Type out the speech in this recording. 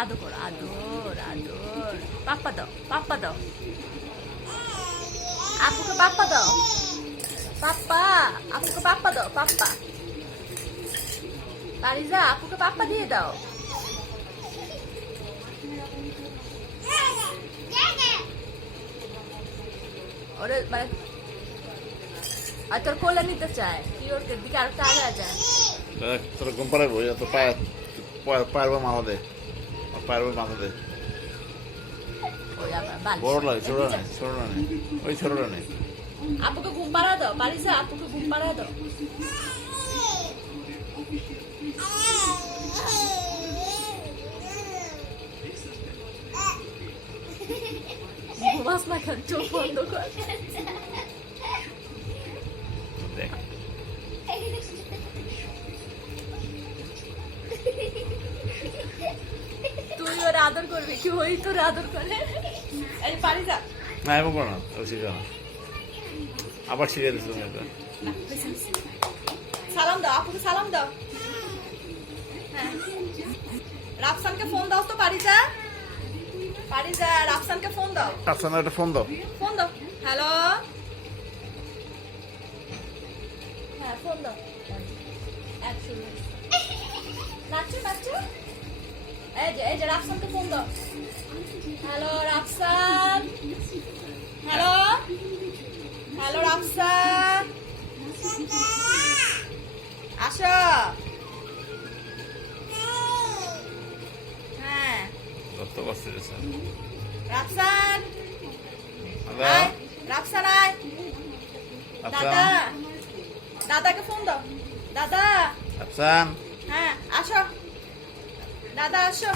আদর করো, আদর আদর। পাপ্পা দাও, পাপ্পা দাও, আপুকে পাপ্পা দাও, পাপ্পা, আপুকে পাপ্পা দাও, পাপ্পা। পারিজা, আপুকে পাপ্পা দিয়ে দাও। ওরে মানে আর তোর কোলে নিতে চায়, কি ওর দিকে আর একটা আগে যায়। তোর ঘুম পাড়াবো, তো পায়ের মাথা দে, পায়ের মাথা দে। ওই আবার বালিশ। বড় লাগে, ছোট নেই, ছোট নেই, ওই ছোটটা নেই। আপুকে ঘুম পাড়া দাও, পারিজা, আপুকে ঘুম পাড়া দাও। ঘুমাস না কেন, চোখ বন্ধ কর। দেখ তুই ওর আদর করবি কি, ওই তোর আদর করে। এই পারিজা, না এমন করো না, ও শিখে না, আবার শিখে দিচ্ছ তুমি এটা। সালাম দাও, আপুকে সালাম দাও। হ্যাঁ, রাফসানকে ফোন দাও তো পারিজা, পারিজা রাফসানকে ফোন দাও, আচ্ছা না, একটা ফোন দাও। ফোন দাও। হ্যালো, হ্যাঁ ফোন দাও। নাচছো নাচছো, এই যে রাফসানকে ফোন দাও। Hello Rafsan, hello, hello Rafsan, আসো। হ্যাঁ কত কষ্ট হয়েছে। রাফসান, হ্যালো, আয় রাফসান, আয়। দাদা, দাদাকে ফোন দাও, দাদা। আফসান, হ্যাঁ আসো, দাদা আসো।